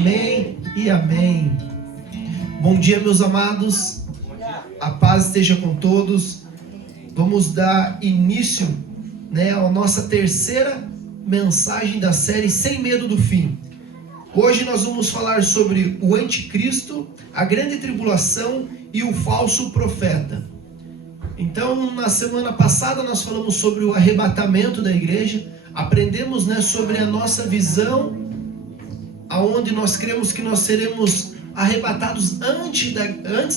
Amém e amém. Bom dia, meus amados. A paz esteja com todos. Vamos dar início, à nossa terceira mensagem da série Sem Medo do Fim. Hoje nós vamos falar sobre o anticristo, a grande tribulação e o falso profeta. Então, na semana passada nós falamos sobre o arrebatamento da igreja, aprendemos sobre a nossa visão, aonde nós cremos que nós seremos arrebatados antes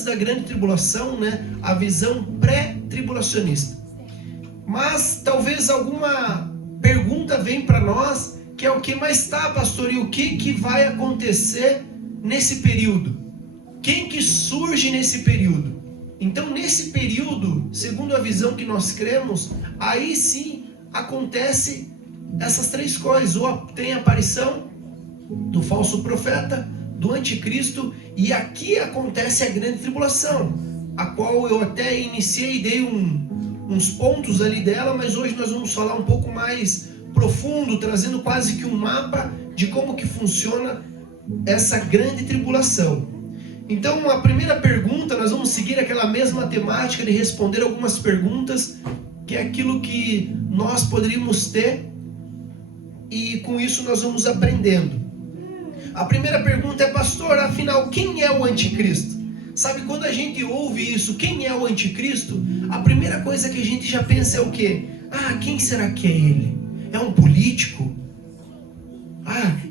da grande tribulação, a visão pré-tribulacionista. Mas talvez alguma pergunta venha para nós, que é o que mais está, pastor, e o que vai acontecer nesse período? Quem que surge nesse período? Então, nesse período, segundo a visão que nós cremos, aí sim acontece essas três coisas. Ou tem a aparição do falso profeta, do anticristo, e aqui acontece a grande tribulação, a qual eu até iniciei e dei uns pontos ali dela, mas hoje nós vamos falar um pouco mais profundo, trazendo quase que um mapa de como que funciona essa grande tribulação. Então, a primeira pergunta, nós vamos seguir aquela mesma temática de responder algumas perguntas, que é aquilo que nós poderíamos ter, e com isso nós vamos aprendendo. A primeira pergunta é, pastor, afinal, quem é o anticristo? Sabe, quando a gente ouve isso, quem é o anticristo? A primeira coisa que a gente já pensa é o quê? Quem será que é ele? É um político?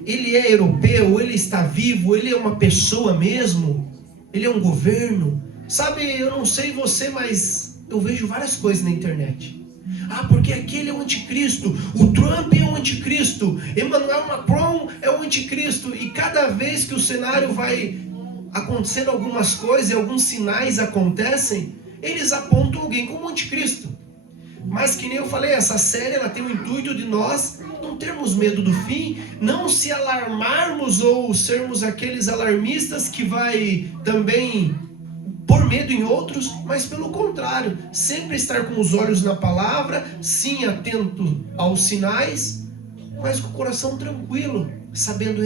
Ele é europeu? Ele está vivo? Ele é uma pessoa mesmo? Ele é um governo? Sabe, eu não sei você, mas eu vejo várias coisas na internet. Porque aquele é o anticristo, o Trump é o anticristo, Emmanuel Macron é o anticristo, e cada vez que o cenário vai acontecendo algumas coisas e alguns sinais acontecem, eles apontam alguém como anticristo. Mas que nem eu falei, essa série ela tem o intuito de nós não termos medo do fim, não se alarmarmos ou sermos aqueles alarmistas que vai também por medo em outros, mas pelo contrário, sempre estar com os olhos na palavra, sim, atento aos sinais, mas com o coração tranquilo, sabendo,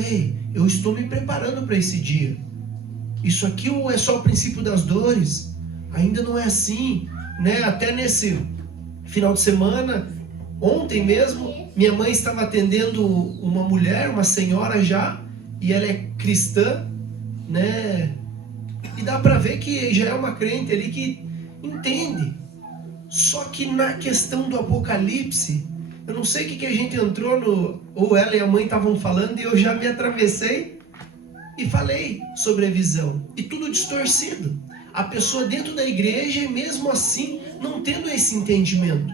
eu estou me preparando para esse dia. Isso aqui é só o princípio das dores, ainda não é assim, Até nesse final de semana, ontem mesmo, minha mãe estava atendendo uma mulher, uma senhora já, e ela é cristã, E dá para ver que já é uma crente ali que entende. Só que na questão do Apocalipse, eu não sei o que a gente entrou ou ela e a mãe estavam falando, e eu já me atravessei e falei sobre a visão. E tudo distorcido. A pessoa dentro da igreja, e mesmo assim, não tendo esse entendimento.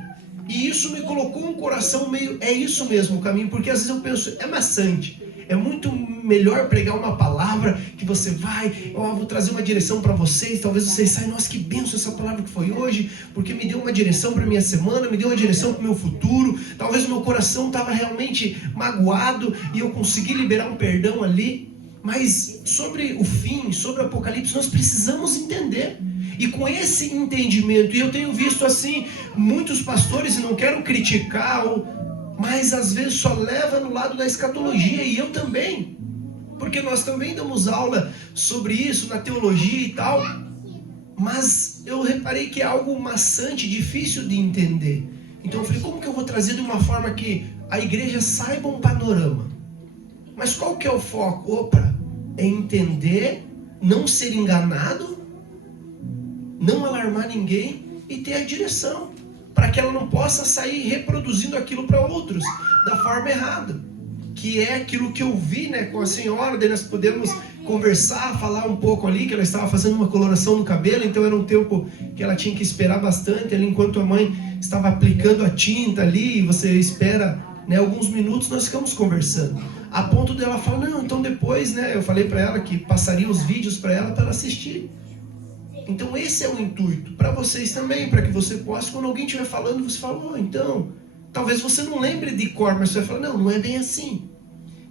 E isso me colocou um coração meio... É isso mesmo o caminho, porque às vezes eu penso, é maçante. É muito melhor pregar uma palavra que você vai, vou trazer uma direção para vocês, talvez vocês saiam, nossa, que benção essa palavra que foi hoje, porque me deu uma direção para minha semana, me deu uma direção para o meu futuro, talvez o meu coração estava realmente magoado e eu consegui liberar um perdão ali, mas sobre o fim, sobre o Apocalipse, nós precisamos entender. E com esse entendimento, e eu tenho visto assim, muitos pastores, e não quero criticar, mas às vezes só leva no lado da escatologia, e eu também, porque nós também damos aula sobre isso na teologia e tal, mas eu reparei que é algo maçante, difícil de entender. Então eu falei, como que eu vou trazer de uma forma que a igreja saiba um panorama? Mas qual que é o foco? É entender, não ser enganado, não alarmar ninguém e ter a direção, para que ela não possa sair reproduzindo aquilo para outros da forma errada, que é aquilo que eu vi com a senhora. Daí nós podemos conversar, falar um pouco ali, que ela estava fazendo uma coloração no cabelo, então era um tempo que ela tinha que esperar bastante ali, enquanto a mãe estava aplicando a tinta ali, e você espera alguns minutos, nós ficamos conversando, a ponto dela falar, não, então depois, eu falei para ela que passaria os vídeos para ela assistir. Então esse é o intuito, para vocês também, para que você possa, quando alguém estiver falando, você fala, então, talvez você não lembre de cor, mas você vai falar, não é bem assim.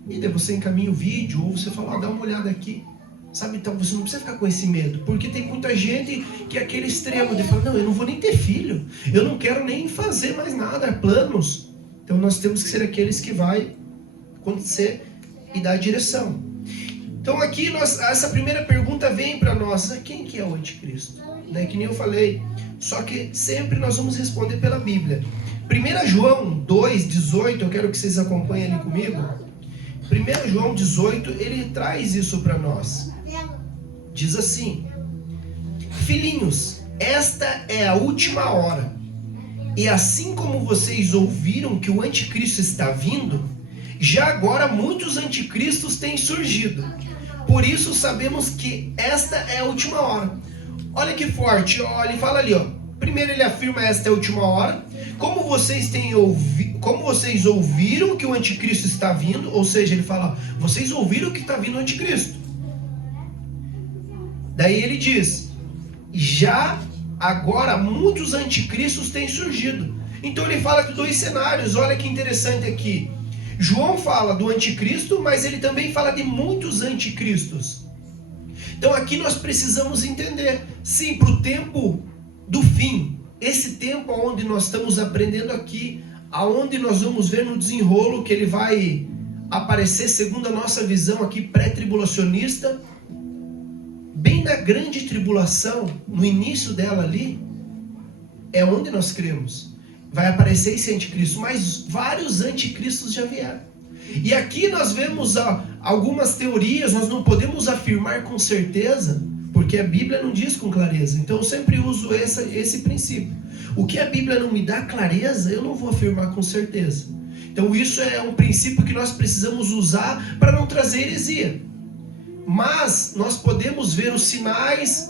E daí você encaminha o vídeo, ou você fala, dá uma olhada aqui. Sabe, então você não precisa ficar com esse medo, porque tem muita gente que é aquele extremo de falar, não, eu não vou nem ter filho, eu não quero nem fazer mais nada, planos. Então nós temos que ser aqueles que vai acontecer e dar a direção. Então aqui essa primeira pergunta vem para nós, quem que é o anticristo? Né? Que nem eu falei, só que sempre nós vamos responder pela Bíblia. 1 João 2,18, eu quero que vocês acompanhem ali comigo. 1 João 18, ele traz isso para nós. Diz assim: filhinhos, esta é a última hora. E assim como vocês ouviram que o anticristo está vindo, já agora muitos anticristos têm surgido. Por isso sabemos que esta é a última hora. Olha que forte, ó, ele fala ali, ó. Primeiro ele afirma esta é a última hora. Como vocês ouviram que o anticristo está vindo, ou seja, ele fala, vocês ouviram que está vindo o anticristo. Daí ele diz, já agora muitos anticristos têm surgido. Então ele fala de dois cenários, olha que interessante aqui. João fala do anticristo, mas ele também fala de muitos anticristos. Então aqui nós precisamos entender, sim, para o tempo do fim, esse tempo onde nós estamos aprendendo aqui, aonde nós vamos ver no desenrolo que ele vai aparecer segundo a nossa visão aqui pré-tribulacionista, bem na grande tribulação, no início dela ali, é onde nós cremos. Vai aparecer esse anticristo, mas vários anticristos já vieram. E aqui nós vemos algumas teorias, nós não podemos afirmar com certeza, porque a Bíblia não diz com clareza. Então eu sempre uso esse princípio. O que a Bíblia não me dá clareza, eu não vou afirmar com certeza. Então isso é um princípio que nós precisamos usar para não trazer heresia. Mas nós podemos ver os sinais,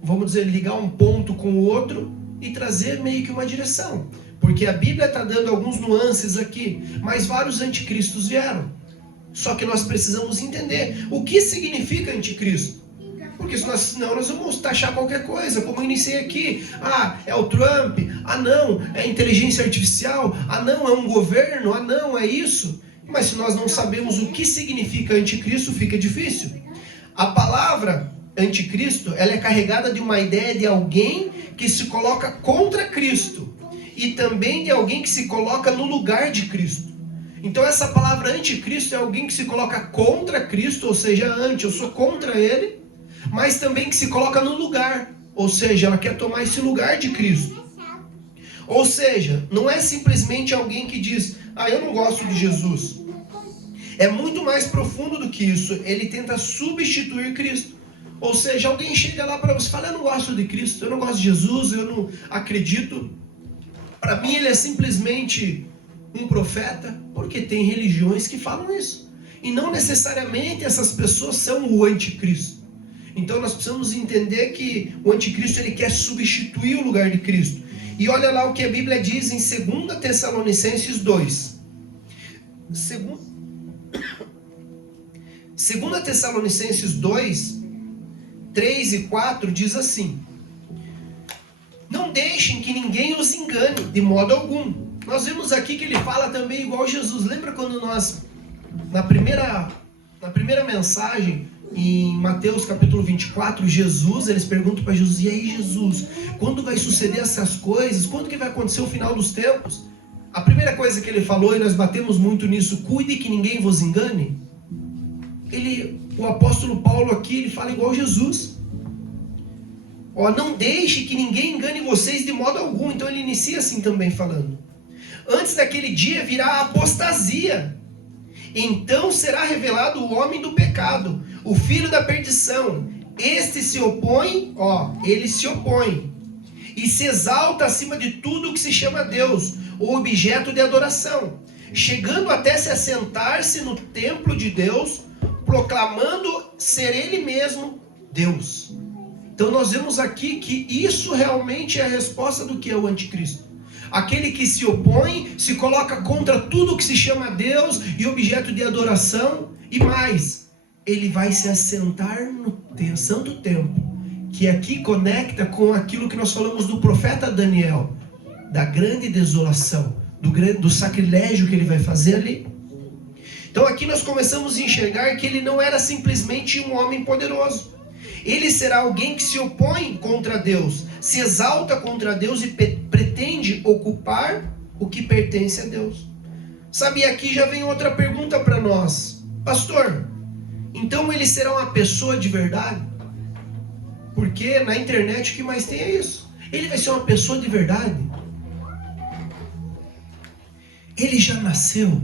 vamos dizer, ligar um ponto com o outro e trazer meio que uma direção. Porque a Bíblia está dando alguns nuances aqui, mas vários anticristos vieram. Só que nós precisamos entender o que significa anticristo. Porque senão nós vamos taxar qualquer coisa, como eu iniciei aqui. Ah, é o Trump. Ah, não, é inteligência artificial. Ah, não, é um governo. Ah, não, é isso. Mas se nós não sabemos o que significa anticristo, fica difícil. A palavra anticristo, ela é carregada de uma ideia de alguém que se coloca contra Cristo. E também de alguém que se coloca no lugar de Cristo. Então essa palavra anticristo é alguém que se coloca contra Cristo, ou seja, eu sou contra ele, mas também que se coloca no lugar, ou seja, ela quer tomar esse lugar de Cristo. Ou seja, não é simplesmente alguém que diz, eu não gosto de Jesus. É muito mais profundo do que isso, ele tenta substituir Cristo. Ou seja, alguém chega lá para você e fala, eu não gosto de Cristo, eu não gosto de Jesus, eu não acredito. Para mim ele é simplesmente um profeta, porque tem religiões que falam isso. E não necessariamente essas pessoas são o anticristo. Então nós precisamos entender que o anticristo ele quer substituir o lugar de Cristo. E olha lá o que a Bíblia diz em 2 Tessalonicenses 2. 2 Tessalonicenses 2, 3 e 4 diz assim: não deixem que ninguém os engane, de modo algum. Nós vimos aqui que ele fala também igual Jesus. Lembra quando nós, na primeira mensagem, em Mateus capítulo 24, eles perguntam para Jesus, e aí Jesus, quando vai suceder essas coisas? Quando que vai acontecer o final dos tempos? A primeira coisa que ele falou, e nós batemos muito nisso, cuide que ninguém vos engane. O apóstolo Paulo aqui, ele fala igual Jesus. Não deixe que ninguém engane vocês de modo algum. Então ele inicia assim também falando. Antes daquele dia virá a apostasia. Então será revelado o homem do pecado, o filho da perdição. Este se opõe, ele se opõe. E se exalta acima de tudo que se chama Deus, o objeto de adoração. Chegando até se assentar-se no templo de Deus, proclamando ser ele mesmo Deus. Então nós vemos aqui que isso realmente é a resposta do que é o anticristo. Aquele que se opõe, se coloca contra tudo que se chama Deus e objeto de adoração. E mais, ele vai se assentar no santo templo, que aqui conecta com aquilo que nós falamos do profeta Daniel, da grande desolação, do sacrilégio que ele vai fazer ali. Então aqui nós começamos a enxergar que ele não era simplesmente um homem poderoso. Ele será alguém que se opõe contra Deus, se exalta contra Deus e pretende ocupar o que pertence a Deus. Sabe, aqui já vem outra pergunta para nós. Pastor, Então ele será uma pessoa de verdade? Porque na internet o que mais tem é isso. Ele vai ser uma pessoa de verdade? Ele já nasceu?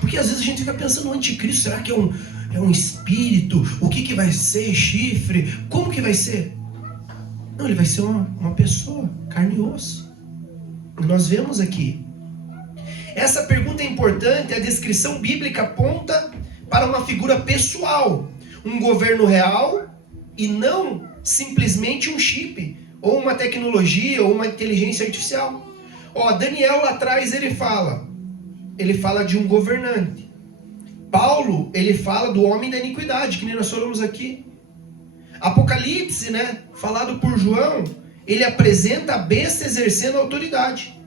Porque às vezes a gente fica pensando no anticristo, será que é um espírito? O que vai ser? Chifre? Como que vai ser? Não, ele vai ser uma pessoa, carne e osso. Nós vemos aqui. Essa pergunta é importante, a descrição bíblica aponta para uma figura pessoal, um governo real e não simplesmente um chip, ou uma tecnologia, ou uma inteligência artificial. Daniel lá atrás ele fala de um governante. Paulo, ele fala do homem da iniquidade, que nem nós falamos aqui. Apocalipse, falado por João, ele apresenta a besta exercendo autoridade.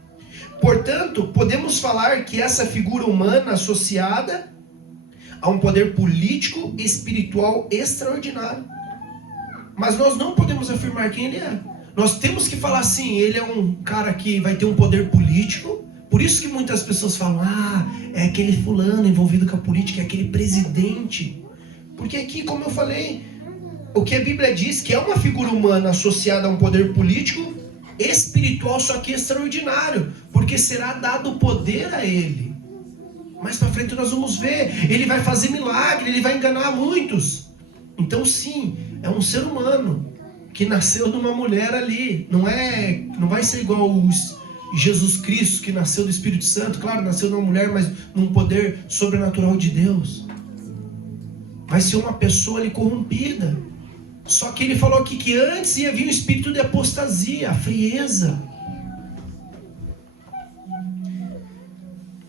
Portanto, podemos falar que essa figura humana associada a um poder político e espiritual extraordinário. Mas nós não podemos afirmar quem ele é. Nós temos que falar assim, ele é um cara que vai ter um poder político. Por isso que muitas pessoas falam, é aquele fulano envolvido com a política, é aquele presidente. Porque aqui, como eu falei, o que a Bíblia diz que é uma figura humana associada a um poder político espiritual, só que extraordinário, porque será dado poder a ele. Mais para frente nós vamos ver, ele vai fazer milagre, ele vai enganar muitos. Então sim, é um ser humano que nasceu de uma mulher ali. Não vai ser igual Jesus Cristo, que nasceu do Espírito Santo. Claro, nasceu de uma mulher, mas num poder sobrenatural de Deus. Vai ser uma pessoa ali corrompida. Só que ele falou aqui que antes ia vir um espírito de apostasia, a frieza.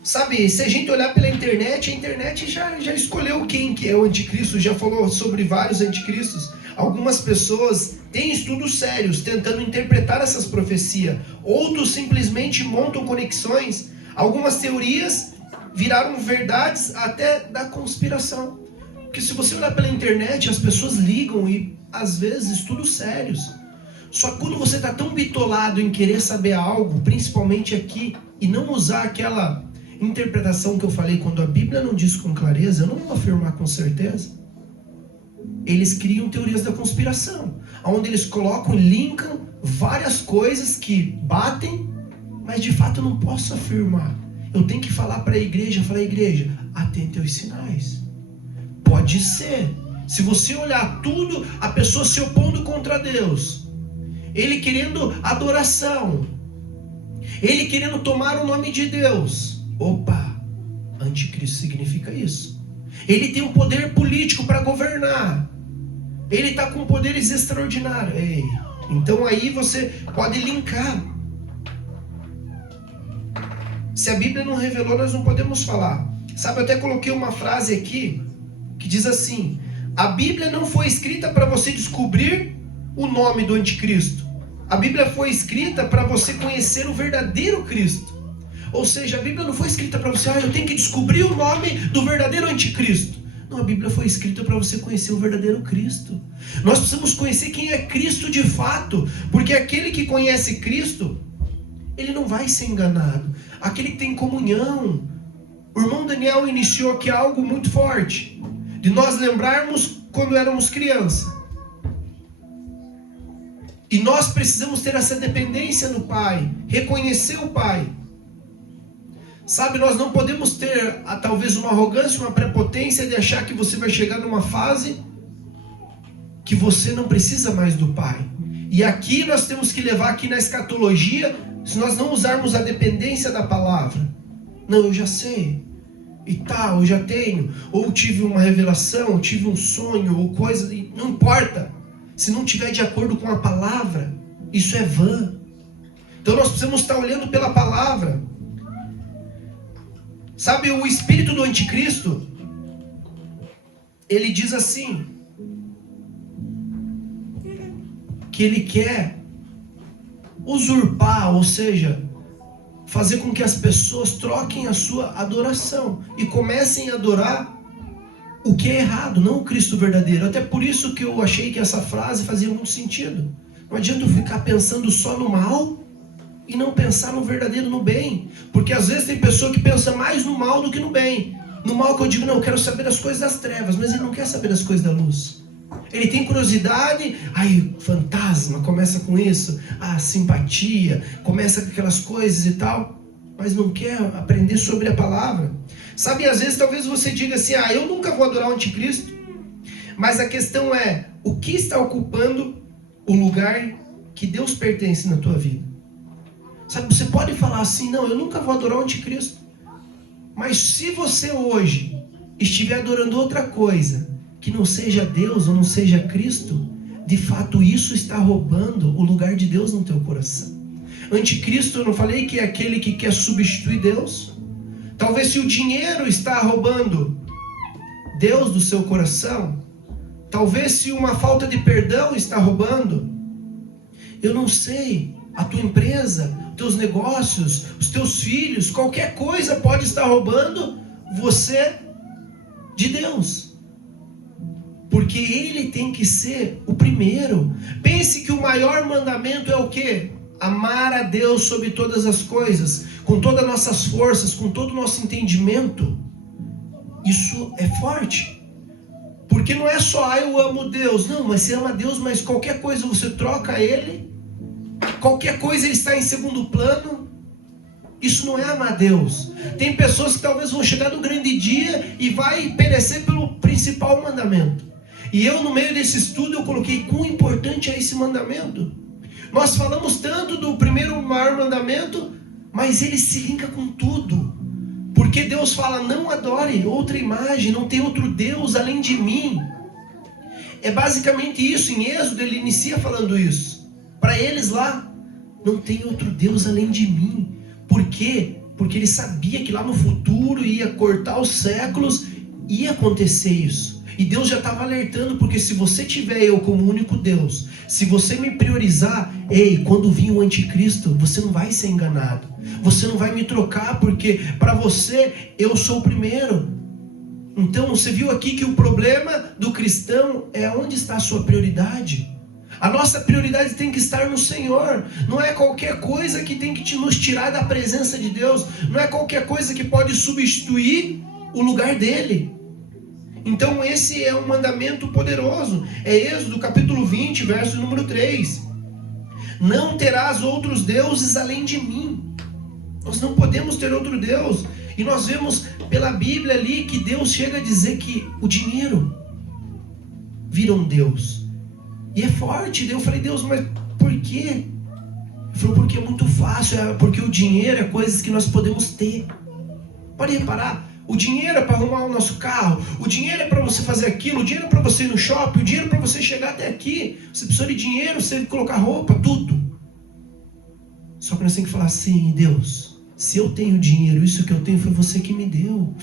Sabe, se a gente olhar pela internet, a internet já escolheu quem que é o anticristo, já falou sobre vários anticristos. Algumas pessoas têm estudos sérios tentando interpretar essas profecias. Outros simplesmente montam conexões. Algumas teorias viraram verdades até da conspiração. Porque se você olhar pela internet, as pessoas ligam e às vezes estudos sérios. Só que quando você está tão bitolado em querer saber algo, principalmente aqui, e não usar aquela interpretação que eu falei, quando a Bíblia não diz com clareza, eu não vou afirmar com certeza. Eles criam teorias da conspiração, onde eles colocam e linkam várias coisas que batem, mas de fato eu não posso afirmar. Eu tenho que falar para a igreja, atente aos sinais. Pode ser. Se você olhar tudo, a pessoa se opondo contra Deus, ele querendo adoração, ele querendo tomar o nome de Deus. Opa, anticristo significa isso. Ele tem um poder político para governar. Ele está com poderes extraordinários. Então aí você pode linkar. Se a Bíblia não revelou, nós não podemos falar. Sabe, eu até coloquei uma frase aqui que diz assim: a Bíblia não foi escrita para você descobrir o nome do anticristo. A Bíblia foi escrita para você conhecer o verdadeiro Cristo. Ou seja, a Bíblia não foi escrita para você, eu tenho que descobrir o nome do verdadeiro anticristo. Não, a Bíblia foi escrita para você conhecer o verdadeiro Cristo. Nós precisamos conhecer quem é Cristo de fato, porque aquele que conhece Cristo, ele não vai ser enganado. Aquele que tem comunhão. O irmão Daniel iniciou aqui algo muito forte, de nós lembrarmos quando éramos crianças. E nós precisamos ter essa dependência no Pai, reconhecer o Pai. Sabe, nós não podemos ter talvez uma arrogância, uma prepotência de achar que você vai chegar numa fase que você não precisa mais do Pai. E aqui nós temos que levar aqui na escatologia, se nós não usarmos a dependência da palavra. Não, eu já sei. E tal, eu já tenho. Ou tive uma revelação, ou tive um sonho, ou coisa. Não importa. Se não tiver de acordo com a palavra, isso é vã. Então nós precisamos estar olhando pela palavra. Sabe, o espírito do anticristo, ele diz assim, que ele quer usurpar, ou seja, fazer com que as pessoas troquem a sua adoração e comecem a adorar o que é errado, não o Cristo verdadeiro. Até por isso que eu achei que essa frase fazia muito sentido. Não adianta eu ficar pensando só no mal e não pensar no verdadeiro, no bem. Porque às vezes tem pessoa que pensa mais no mal do que no bem. No mal que eu digo, não, eu quero saber das coisas das trevas, mas ele não quer saber das coisas da luz. Ele tem curiosidade, aí fantasma, começa com isso, simpatia, começa com aquelas coisas e tal, mas não quer aprender sobre a palavra. Sabe, às vezes talvez você diga assim, eu nunca vou adorar o anticristo, mas a questão é, o que está ocupando o lugar que Deus pertence na tua vida? Sabe, você pode falar assim, não, eu nunca vou adorar o anticristo, mas se você hoje estiver adorando outra coisa, que não seja Deus ou não seja Cristo, de fato isso está roubando o lugar de Deus no teu coração. Anticristo, eu não falei que é aquele que quer substituir Deus? Talvez se o dinheiro está roubando Deus do seu coração, talvez se uma falta de perdão está roubando, eu não sei, a tua empresa, os teus negócios, os teus filhos, qualquer coisa pode estar roubando você de Deus. Porque ele tem que ser o primeiro. Pense que o maior mandamento é o quê? Amar a Deus sobre todas as coisas, com todas as nossas forças, com todo o nosso entendimento. Isso é forte. Porque não é só, eu amo Deus. Não, mas você ama Deus, mas qualquer coisa você troca Ele. Qualquer coisa Ele está em segundo plano. Isso não é amar Deus. Tem pessoas que talvez vão chegar no grande dia e vai perecer pelo principal mandamento. E eu, no meio desse estudo, eu coloquei quão importante é esse mandamento. Nós falamos tanto do primeiro maior mandamento, mas ele se linka com tudo. Porque Deus fala, não adore outra imagem, não tem outro Deus além de mim. É basicamente isso, em Êxodo ele inicia falando isso. Para eles lá, não tem outro Deus além de mim. Por quê? Porque ele sabia que lá no futuro ia cortar os séculos, ia acontecer isso. E Deus já estava alertando, porque se você tiver eu como único Deus, se você me priorizar, quando vir o anticristo, você não vai ser enganado. Você não vai me trocar, porque para você eu sou o primeiro. Então você viu aqui que o problema do cristão é onde está a sua prioridade. A nossa prioridade tem que estar no Senhor. Não é qualquer coisa que tem que nos tirar da presença de Deus. Não é qualquer coisa que pode substituir o lugar dele. Então esse é um mandamento poderoso. É Êxodo capítulo 20, verso número 3. Não terás outros deuses além de mim. Nós não podemos ter outro Deus. E nós vemos pela Bíblia ali que Deus chega a dizer que o dinheiro vira um Deus. E é forte. Eu falei, Deus, mas por quê? Ele falou, porque é muito fácil. Porque o dinheiro é coisas que nós podemos ter. Pode reparar. O dinheiro é para arrumar o nosso carro. O dinheiro é para você fazer aquilo. O dinheiro é para você ir no shopping. O dinheiro é para você chegar até aqui. Você precisa de dinheiro, você colocar roupa, tudo. Só que nós temos que falar assim, Deus, se eu tenho dinheiro, isso que eu tenho foi você que me deu.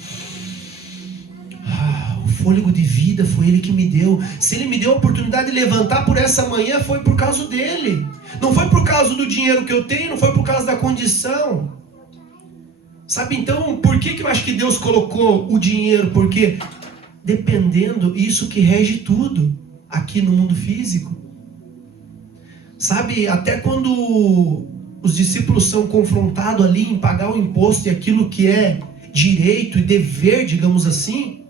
O fôlego de vida foi Ele que me deu. Se Ele me deu a oportunidade de levantar por essa manhã, foi por causa dEle. Não foi por causa do dinheiro que eu tenho, não foi por causa da condição. Sabe, então, por que eu acho que Deus colocou o dinheiro? Porque dependendo, isso que rege tudo aqui no mundo físico. Sabe, até quando os discípulos são confrontados ali em pagar o imposto e aquilo que é direito e dever, digamos assim,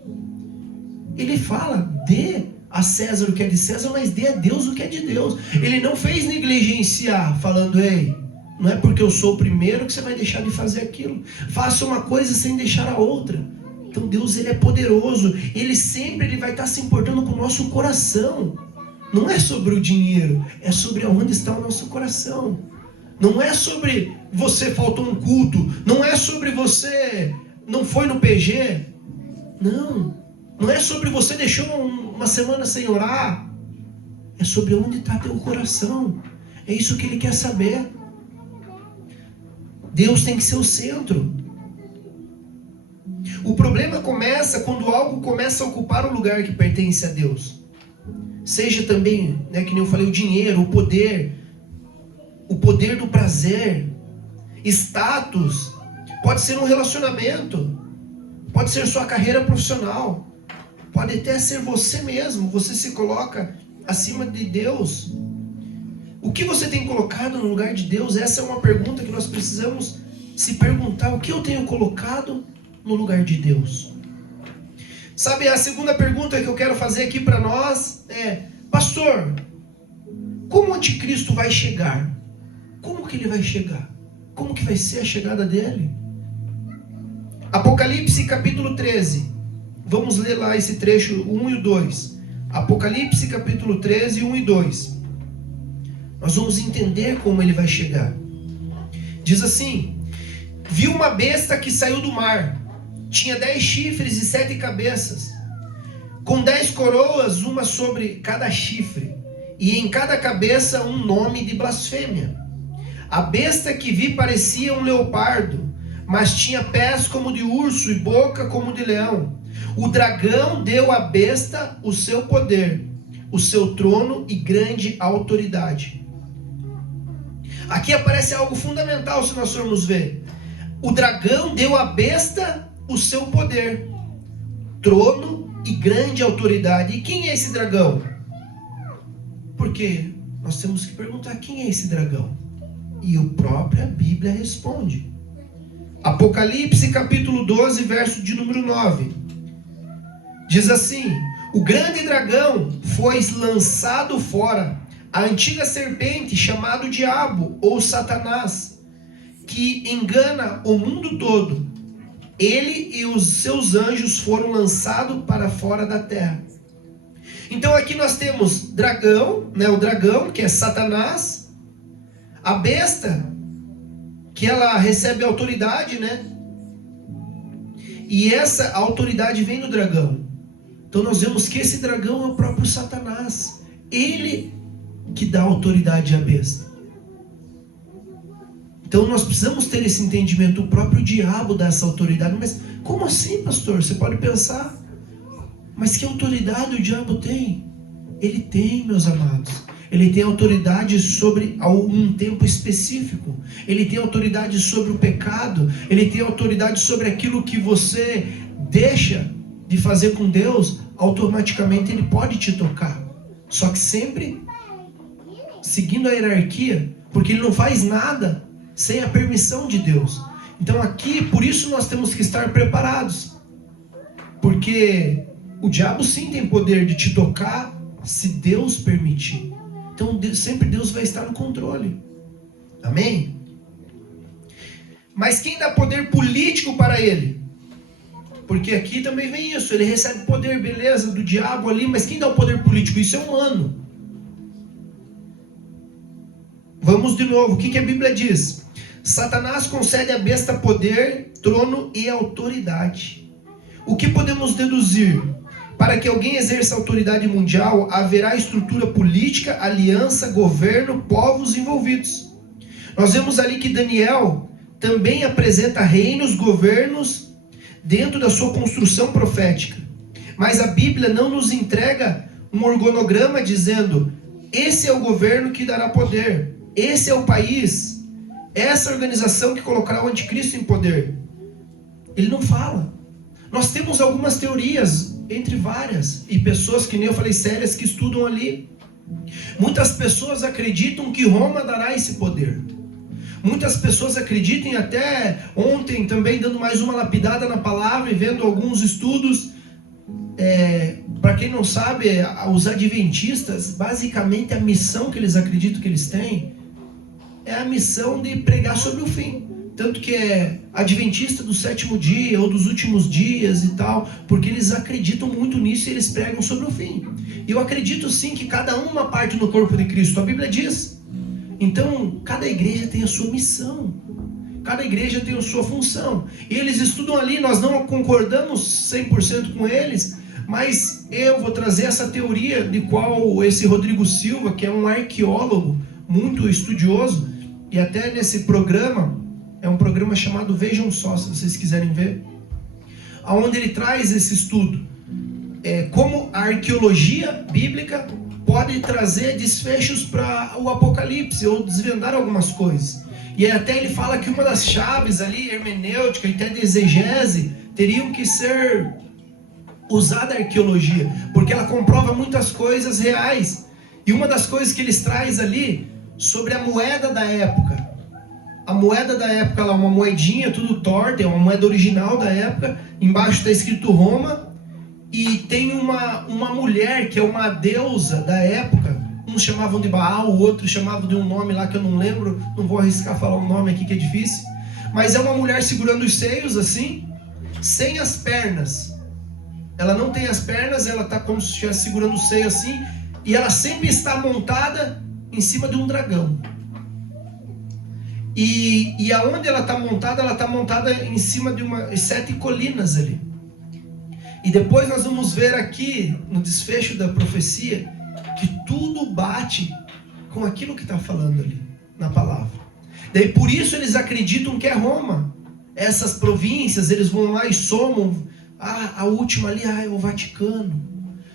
ele fala, dê a César o que é de César, mas dê a Deus o que é de Deus. Ele não fez negligenciar, falando, não é porque eu sou o primeiro que você vai deixar de fazer aquilo. Faça uma coisa sem deixar a outra. Então Deus, Ele é poderoso. Ele sempre vai estar se importando com o nosso coração. Não é sobre o dinheiro, é sobre onde está o nosso coração. Não é sobre você faltou um culto. Não é sobre você não foi no PG. Não é sobre você deixou uma semana sem orar. É sobre onde está teu coração. É isso que Ele quer saber. Deus tem que ser o centro. O problema começa quando algo começa a ocupar o lugar que pertence a Deus. Seja também, que nem eu falei, o dinheiro, o poder do prazer, status, pode ser um relacionamento, pode ser sua carreira profissional, pode até ser você mesmo, você se coloca acima de Deus. O que você tem colocado no lugar de Deus? Essa é uma pergunta que nós precisamos se perguntar. O que eu tenho colocado no lugar de Deus? Sabe, a segunda pergunta que eu quero fazer aqui para nós é: pastor, como o anticristo vai chegar? Como que ele vai chegar? Como que vai ser a chegada dele? Apocalipse capítulo 13. Vamos ler lá esse trecho 1 e o 2. Apocalipse capítulo 13, 1 e 2. Nós vamos entender como ele vai chegar. Diz assim: vi uma besta que saiu do mar. Tinha 10 chifres e 7 cabeças, com 10 coroas, uma sobre cada chifre, e em cada cabeça um nome de blasfêmia. A besta que vi parecia um leopardo, mas tinha pés como de urso e boca como de leão. O dragão deu à besta o seu poder, o seu trono e grande autoridade. Aqui aparece algo fundamental se nós formos ver. O dragão deu à besta o seu poder, trono e grande autoridade. E quem é esse dragão? Porque nós temos que perguntar: quem é esse dragão? E a própria Bíblia responde. Apocalipse capítulo 12, verso de número 9. Diz assim: o grande dragão foi lançado fora, a antiga serpente, chamado Diabo ou Satanás, que engana o mundo todo. Ele e os seus anjos foram lançados para fora da terra. Então aqui nós temos dragão, né, o dragão, que é Satanás, a besta, que ela recebe autoridade, né? E essa autoridade vem do dragão. Então nós vemos que esse dragão é o próprio Satanás. Ele que dá autoridade à besta. Então nós precisamos ter esse entendimento. O próprio diabo dá essa autoridade. Mas como assim, pastor? Você pode pensar: mas que autoridade o diabo tem? Ele tem, meus amados. Ele tem autoridade sobre um tempo específico. Ele tem autoridade sobre o pecado. Ele tem autoridade sobre aquilo que você deixa de fazer com Deus. Automaticamente ele pode te tocar. Só que sempre seguindo a hierarquia, porque ele não faz nada sem a permissão de Deus. Então aqui, por isso nós temos que estar preparados. Porque o diabo sim tem poder de te tocar, se Deus permitir. Então sempre Deus vai estar no controle. Amém? Mas quem dá poder político para ele? Porque aqui também vem isso. Ele recebe poder, beleza, do diabo ali. Mas quem dá o poder político? Isso é humano. Vamos de novo. O que a Bíblia diz? Satanás concede à besta poder, trono e autoridade. O que podemos deduzir? Para que alguém exerça autoridade mundial, haverá estrutura política, aliança, governo, povos envolvidos. Nós vemos ali que Daniel também apresenta reinos, governos, dentro da sua construção profética. Mas a Bíblia não nos entrega um organograma dizendo: esse é o governo que dará poder, esse é o país, essa organização que colocará o anticristo em poder. Ele não fala. Nós temos algumas teorias, entre várias, e pessoas que nem eu falei, sérias, que estudam ali. Muitas pessoas acreditam que Roma dará esse poder. Muitas pessoas acreditam, até ontem também dando mais uma lapidada na palavra e vendo alguns estudos. Para quem não sabe, os adventistas, basicamente a missão que eles acreditam que eles têm é a missão de pregar sobre o fim. Tanto que é adventista do sétimo dia ou dos últimos dias e tal, porque eles acreditam muito nisso e eles pregam sobre o fim. E eu acredito sim que cada uma parte no corpo de Cristo, a Bíblia diz. Então, cada igreja tem a sua missão, cada igreja tem a sua função. E eles estudam ali, nós não concordamos 100% com eles, mas eu vou trazer essa teoria de qual esse Rodrigo Silva, que é um arqueólogo muito estudioso, e até nesse programa, é um programa chamado Vejam Só, se vocês quiserem ver, onde ele traz esse estudo, como a arqueologia bíblica pode trazer desfechos para o Apocalipse, ou desvendar algumas coisas. E até ele fala que uma das chaves ali, hermenêutica e até de exegese, teriam que ser usada a arqueologia, porque ela comprova muitas coisas reais. E uma das coisas que eles traz ali, sobre a moeda da época. A moeda da época, lá, uma moedinha, tudo torta, é uma moeda original da época. Embaixo está escrito Roma. e tem uma mulher que é uma deusa da época. Uns chamavam de Baal, outros chamavam de um nome lá que eu não lembro, não vou arriscar falar um nome aqui que é difícil, mas é uma mulher segurando os seios assim, sem as pernas. Ela não tem as pernas, ela está como se estivesse segurando o seio assim, e ela sempre está montada em cima de um dragão. E aonde ela está montada em cima de 7 colinas ali. E depois nós vamos ver aqui, no desfecho da profecia, que tudo bate com aquilo que está falando ali, na palavra. Daí por isso eles acreditam que é Roma. Essas províncias, eles vão lá e somam, a última ali, é o Vaticano.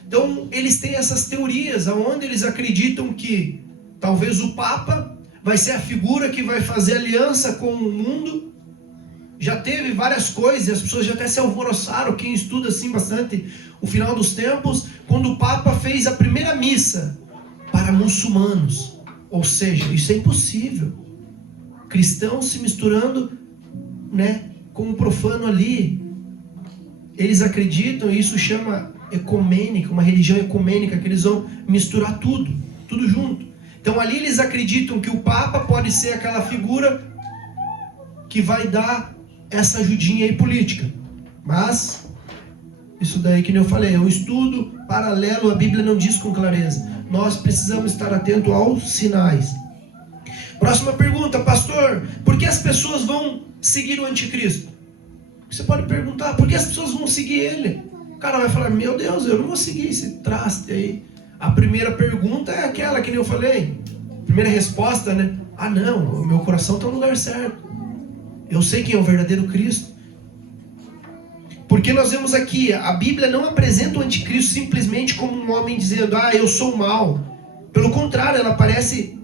Então eles têm essas teorias, onde eles acreditam que talvez o Papa vai ser a figura que vai fazer aliança com o mundo. Já teve várias coisas, as pessoas já até se alvoroçaram, quem estuda assim bastante o final dos tempos, quando o Papa fez a primeira missa para muçulmanos. Ou seja, isso é impossível. Cristãos se misturando, né, com o profano ali. Eles acreditam, e isso chama ecumênica, uma religião ecumênica, que eles vão misturar tudo junto. Então ali eles acreditam que o Papa pode ser aquela figura que vai dar essa ajudinha aí política. Mas isso daí que nem eu falei, é um estudo paralelo, a Bíblia não diz com clareza. Nós precisamos estar atentos aos sinais. Próxima pergunta, pastor, por que as pessoas vão seguir o anticristo? Você pode perguntar, por que as pessoas vão seguir ele? O cara vai falar, meu Deus, eu não vou seguir esse traste aí. A primeira pergunta é aquela que nem eu falei. Primeira resposta, né? Não, o meu coração está no lugar certo. Eu sei quem é o verdadeiro Cristo. Porque nós vemos aqui, a Bíblia não apresenta o anticristo simplesmente como um homem dizendo, eu sou mal. Pelo contrário, ela aparece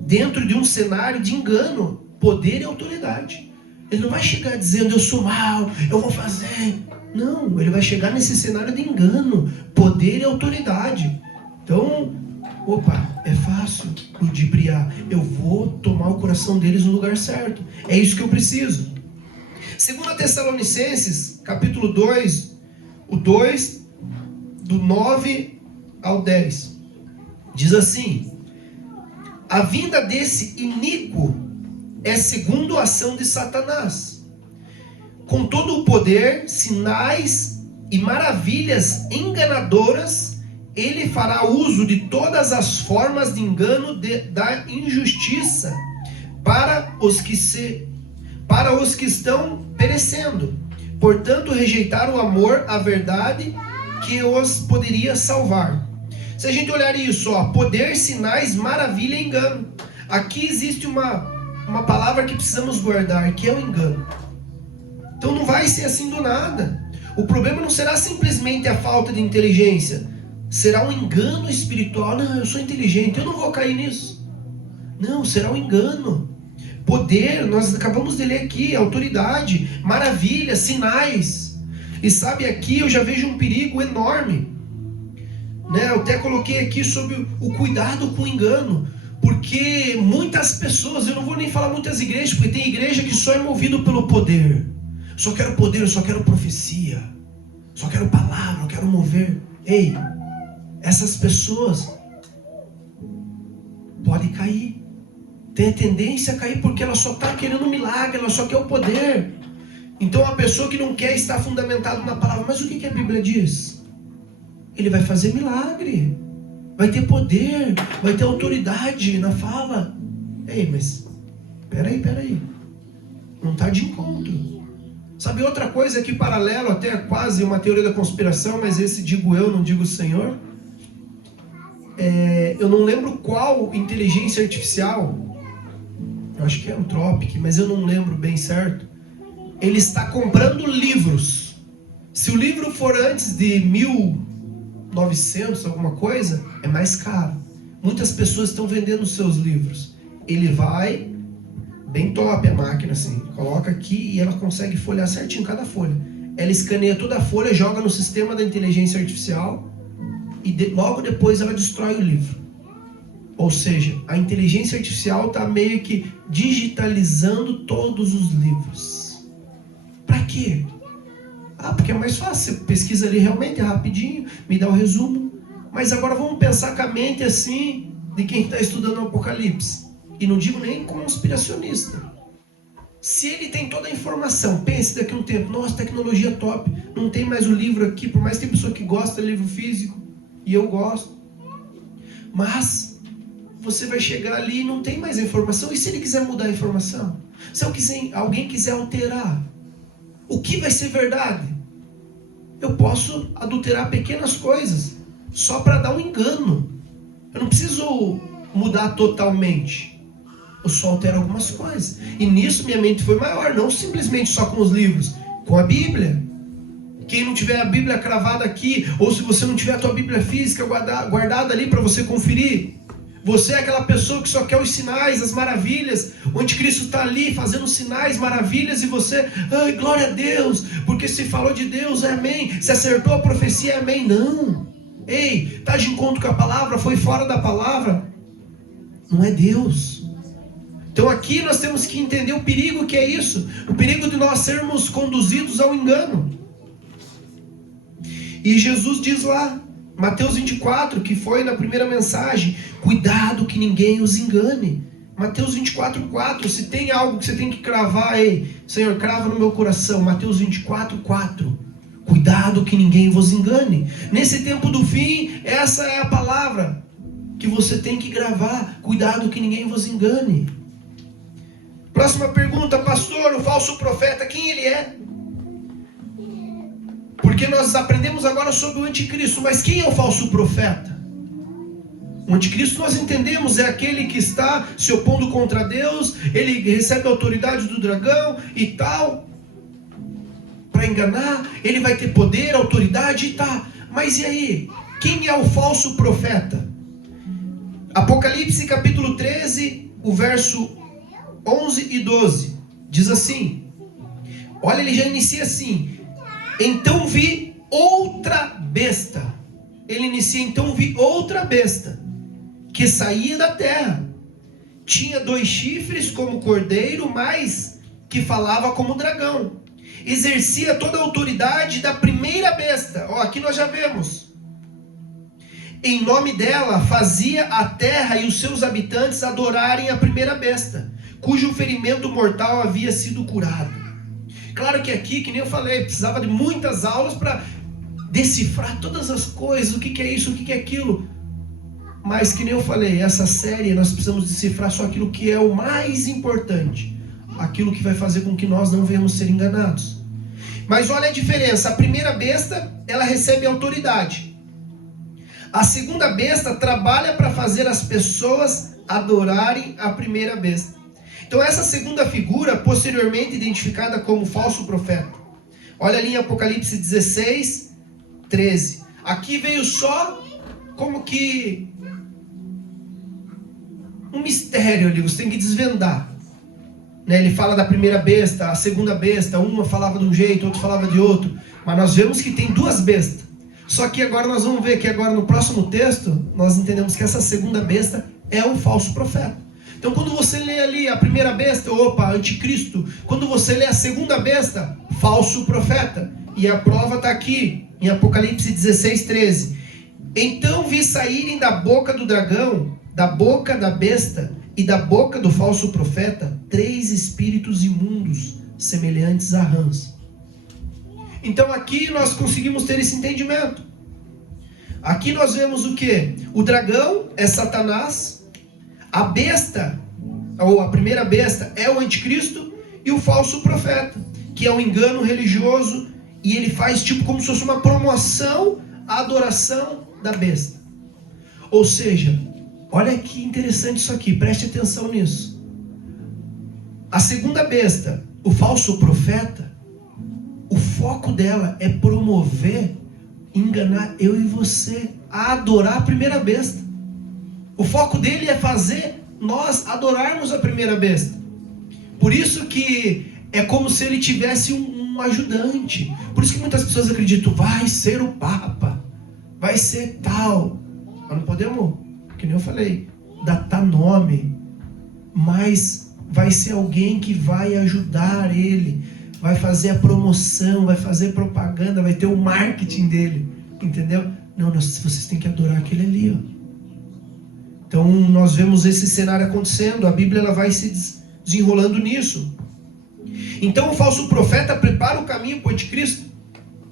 dentro de um cenário de engano, poder e autoridade. Ele não vai chegar dizendo, eu sou mal, eu vou fazer. Não, ele vai chegar nesse cenário de engano, poder e autoridade. Então, é fácil ludibriar. Eu vou tomar o coração deles no lugar certo. É isso que eu preciso. 2 Tessalonicenses, capítulo 2, o 2, do 9 ao 10. Diz assim: a vinda desse iníquo é segundo a ação de Satanás, com todo o poder, sinais e maravilhas enganadoras. Ele fará uso de todas as formas de engano da injustiça para os que estão perecendo. Portanto, rejeitar o amor à verdade que os poderia salvar. Se a gente olhar isso, poder, sinais, maravilha e engano. Aqui existe uma palavra que precisamos guardar, que é o engano. Então não vai ser assim do nada. O problema não será simplesmente a falta de inteligência. Será um engano espiritual. Não, eu sou inteligente, eu não vou cair nisso. Não, será um engano. Poder, nós acabamos de ler aqui, autoridade, maravilha, sinais. E sabe, aqui eu já vejo um perigo enorme. Eu até coloquei aqui sobre o cuidado com o engano. Porque muitas pessoas, eu não vou nem falar muitas igrejas, porque tem igreja que só é movido pelo poder. Só quero poder, eu só quero profecia. Só quero palavra, eu quero mover. Ei, essas pessoas podem cair. Tem a tendência a cair porque ela só está querendo um milagre, ela só quer o poder. Então a pessoa que não quer estar fundamentado na palavra, mas o que a Bíblia diz? Ele vai fazer milagre, vai ter poder, vai ter autoridade na fala. Ei, mas peraí, não está de encontro. Sabe outra coisa aqui paralelo, até quase uma teoria da conspiração, mas esse digo eu, não digo o Senhor. Eu não lembro qual inteligência artificial, eu acho que é Anthropic, mas eu não lembro bem certo. Ele está comprando livros. Se o livro for antes de 1900, alguma coisa, é mais caro. Muitas pessoas estão vendendo seus livros. Ele vai, bem top a máquina assim, coloca aqui e ela consegue folhear certinho cada folha. Ela escaneia toda a folha, joga no sistema da inteligência artificial e logo depois ela destrói o livro. Ou seja, a inteligência artificial está meio que digitalizando todos os livros. Para quê? Ah, porque é mais fácil, você pesquisa ali realmente, é rapidinho, me dá o resumo. Mas agora vamos pensar com a mente assim, de quem está estudando o Apocalipse. E não digo nem conspiracionista. Se ele tem toda a informação, pense daqui a um tempo, nossa, tecnologia top, não tem mais o livro aqui, por mais que tem pessoa que gosta de livro físico, e eu gosto. Mas você vai chegar ali e não tem mais a informação. E se ele quiser mudar a informação? Se alguém quiser alterar, o que vai ser verdade? Eu posso adulterar pequenas coisas, só para dar um engano. Eu não preciso mudar totalmente. Eu só altero algumas coisas. E nisso minha mente foi maior, não simplesmente só com os livros, com a Bíblia. Quem não tiver a Bíblia cravada aqui, ou se você não tiver a tua Bíblia física guardada ali para você conferir, você é aquela pessoa que só quer os sinais, as maravilhas. O anticristo está ali fazendo sinais, maravilhas, e você, ai, glória a Deus, porque se falou de Deus, é amém. Se acertou a profecia, é amém. Não. Ei, está de encontro com a palavra, foi fora da palavra, não é Deus. Então aqui nós temos que entender o perigo que é isso, o perigo de nós sermos conduzidos ao engano. E Jesus diz lá, Mateus 24, que foi na primeira mensagem, cuidado que ninguém os engane. Mateus 24:4, se tem algo que você tem que cravar aí, Senhor, crava no meu coração, Mateus 24:4, cuidado que ninguém vos engane. Nesse tempo do fim, essa é a palavra que você tem que gravar, cuidado que ninguém vos engane. Próxima pergunta, pastor, o falso profeta, quem ele é? Porque nós aprendemos agora sobre o anticristo, mas quem é o falso profeta? O anticristo nós entendemos, é aquele que está se opondo contra Deus, ele recebe a autoridade do dragão e tal, para enganar, ele vai ter poder, autoridade e tal. Mas e aí, quem é o falso profeta? Apocalipse capítulo 13, o verso 11 e 12, diz assim, olha, ele já inicia assim, então vi outra besta, ele inicia, então vi outra besta, que saía da terra, tinha 2 chifres como cordeiro, mas que falava como dragão, exercia toda a autoridade da primeira besta, aqui nós já vemos, em nome dela fazia a terra e os seus habitantes adorarem a primeira besta, cujo ferimento mortal havia sido curado. Claro que aqui, que nem eu falei, precisava de muitas aulas para decifrar todas as coisas, o que é isso, o que é aquilo. Mas que nem eu falei, essa série nós precisamos decifrar só aquilo que é o mais importante, aquilo que vai fazer com que nós não venhamos ser enganados. Mas olha a diferença, a primeira besta, ela recebe autoridade. A segunda besta trabalha para fazer as pessoas adorarem a primeira besta. Então essa segunda figura, posteriormente identificada como falso profeta. Olha ali em Apocalipse 16, 13. Aqui veio só como que um mistério ali, você tem que desvendar. Ele fala da primeira besta, a segunda besta, uma falava de um jeito, outra falava de outro. Mas nós vemos que tem 2 bestas. Só que agora nós vamos ver que agora no próximo texto, nós entendemos que essa segunda besta é o falso profeta. Então quando você lê ali a primeira besta, anticristo. Quando você lê a segunda besta, falso profeta. E a prova está aqui, em Apocalipse 16, 13. Então vi saírem da boca do dragão, da boca da besta e da boca do falso profeta, 3 espíritos imundos, semelhantes a rãs. Então aqui nós conseguimos ter esse entendimento. Aqui nós vemos o que? O dragão é Satanás, a besta, ou a primeira besta, é o anticristo, e o falso profeta, que é o engano religioso, e ele faz tipo como se fosse uma promoção à adoração da besta. Ou seja, olha que interessante isso aqui, preste atenção nisso. A segunda besta, o falso profeta, o foco dela é promover, enganar eu e você a adorar a primeira besta. O foco dele é fazer nós adorarmos a primeira besta. Por isso que é como se ele tivesse um ajudante. Por isso que muitas pessoas acreditam, vai ser o Papa, vai ser tal. Mas não podemos, que nem eu falei, datar nome, mas vai ser alguém que vai ajudar ele, vai fazer a promoção, vai fazer propaganda, vai ter o marketing dele, entendeu? Não, vocês têm que adorar aquele ali, ó. Então nós vemos esse cenário acontecendo, a Bíblia ela vai se desenrolando nisso. Então o falso profeta prepara o caminho para o anticristo?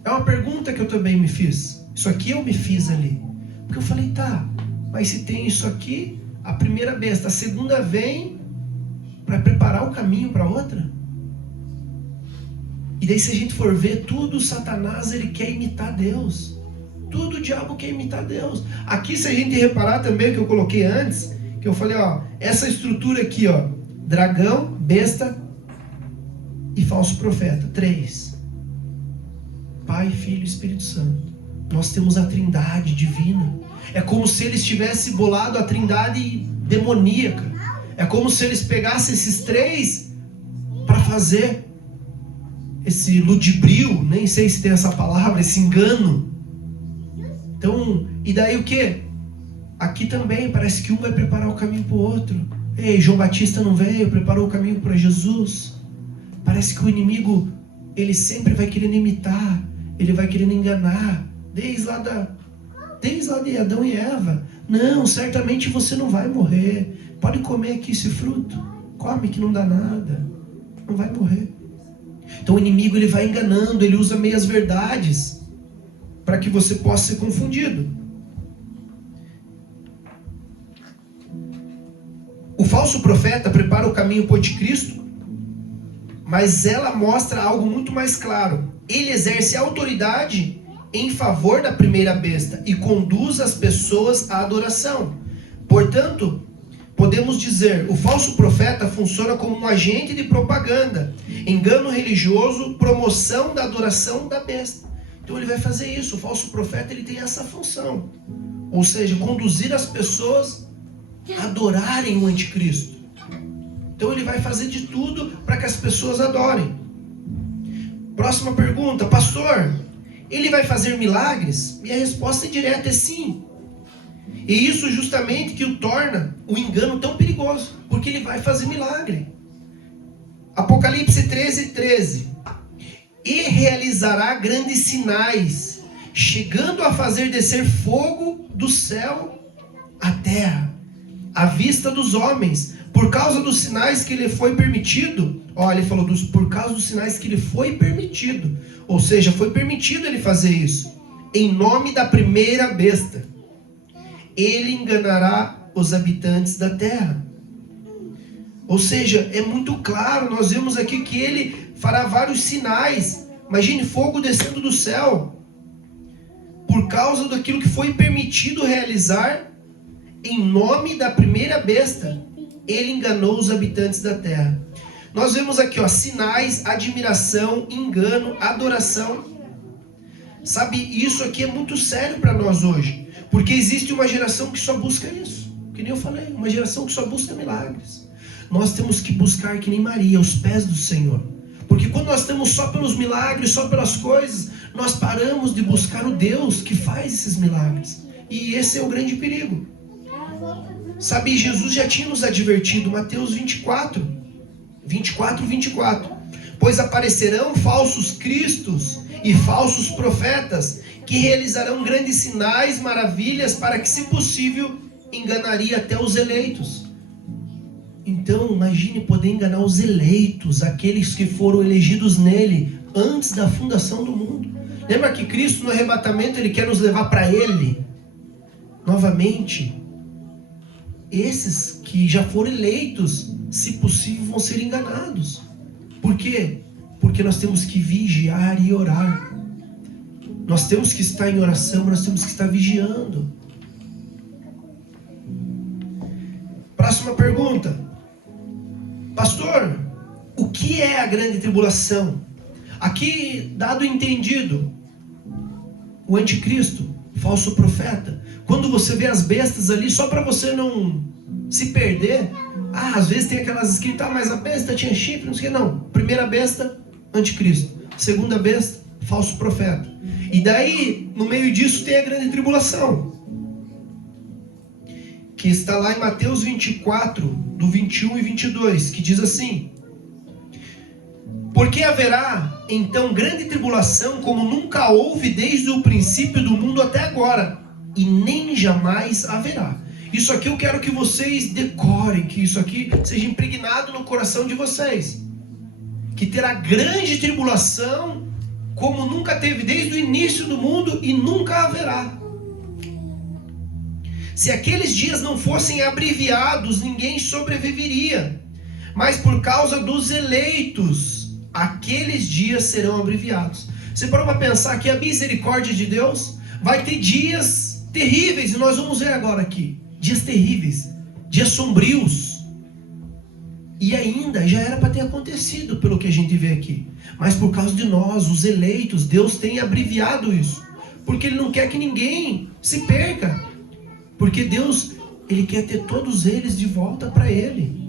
É uma pergunta que eu também me fiz. Isso aqui eu me fiz ali. Porque eu falei, tá, mas se tem isso aqui, a primeira besta, a segunda vem para preparar o caminho para outra? E daí se a gente for ver, tudo Satanás ele quer imitar Deus. Tudo o diabo quer imitar Deus. Aqui se a gente reparar também, que eu coloquei antes, que eu falei, ó, essa estrutura aqui, ó, dragão, besta e falso profeta, 3. Pai, Filho e Espírito Santo. Nós temos a trindade divina. É como se eles tivessem bolado a trindade demoníaca. É como se eles pegassem esses 3 para fazer esse ludibrio, nem sei se tem essa palavra, esse engano. Então, e daí o que? Aqui também parece que um vai preparar o caminho para o outro. Ei, João Batista não veio, preparou o caminho para Jesus. Parece que o inimigo, ele sempre vai querendo imitar, ele vai querendo enganar, desde lá de Adão e Eva. Não, certamente você não vai morrer. Pode comer aqui esse fruto. Come que não dá nada. Não vai morrer. Então o inimigo ele vai enganando, ele usa meias verdades para que você possa ser confundido. O falso profeta prepara o caminho para o anticristo, mas ela mostra algo muito mais claro. Ele exerce autoridade em favor da primeira besta e conduz as pessoas à adoração. Portanto, podemos dizer, o falso profeta funciona como um agente de propaganda, engano religioso, promoção da adoração da besta. Então ele vai fazer isso, o falso profeta ele tem essa função. Ou seja, conduzir as pessoas a adorarem o anticristo. Então ele vai fazer de tudo para que as pessoas adorem. Próxima pergunta, pastor, ele vai fazer milagres? E a resposta é direta, é sim. E isso justamente que o torna o engano tão perigoso, porque ele vai fazer milagre. Apocalipse 13:13. E realizará grandes sinais, chegando a fazer descer fogo do céu à terra, à vista dos homens, por causa dos sinais que lhe foi permitido. Olha, ele falou por causa dos sinais que lhe foi permitido. Ou seja, foi permitido ele fazer isso. Em nome da primeira besta. Ele enganará os habitantes da terra. Ou seja, é muito claro, nós vemos aqui que ele fará vários sinais. Imagine fogo descendo do céu. Por causa daquilo que foi permitido realizar, em nome da primeira besta, ele enganou os habitantes da terra. Nós vemos aqui, ó, sinais, admiração, engano, adoração. Sabe, isso aqui é muito sério para nós hoje. Porque existe uma geração que só busca isso. Que nem eu falei, uma geração que só busca milagres. Nós temos que buscar que nem Maria, aos pés do Senhor. Porque quando nós estamos só pelos milagres, só pelas coisas, nós paramos de buscar o Deus que faz esses milagres. E esse é o grande perigo. Sabe, Jesus já tinha nos advertido, Mateus 24. Pois aparecerão falsos cristos e falsos profetas, que realizarão grandes sinais, maravilhas, para que, se possível, enganaria até os eleitos. Então, imagine poder enganar os eleitos, aqueles que foram elegidos nele, antes da fundação do mundo. Lembra que Cristo, no arrebatamento, ele quer nos levar para ele? Novamente, esses que já foram eleitos, se possível, vão ser enganados. Por quê? Porque nós temos que vigiar e orar. Nós temos que estar em oração, nós temos que estar vigiando. Próxima pergunta. Pastor, o que é a grande tribulação? Aqui, dado entendido, o anticristo, falso profeta. Quando você vê as bestas ali, só para você não se perder, às vezes tem aquelas escritas, mas a besta tinha chifre, não sei o que, não. Primeira besta, anticristo. Segunda besta, falso profeta. E daí, no meio disso, tem a grande tribulação, que está lá em Mateus 24, do 21 e 22, que diz assim: Porque haverá então grande tribulação, como nunca houve desde o princípio do mundo até agora, e nem jamais haverá. Isso aqui eu quero que vocês decorem, que isso aqui seja impregnado no coração de vocês. Que terá grande tribulação, como nunca teve desde o início do mundo e nunca haverá. Se aqueles dias não fossem abreviados, ninguém sobreviveria. Mas por causa dos eleitos, aqueles dias serão abreviados. Você parou para pensar que a misericórdia de Deus vai ter dias terríveis, e nós vamos ver agora aqui. Dias terríveis, dias sombrios. E ainda já era para ter acontecido, pelo que a gente vê aqui. Mas por causa de nós, os eleitos, Deus tem abreviado isso. Porque Ele não quer que ninguém se perca. Porque Deus, Ele quer ter todos eles de volta para Ele.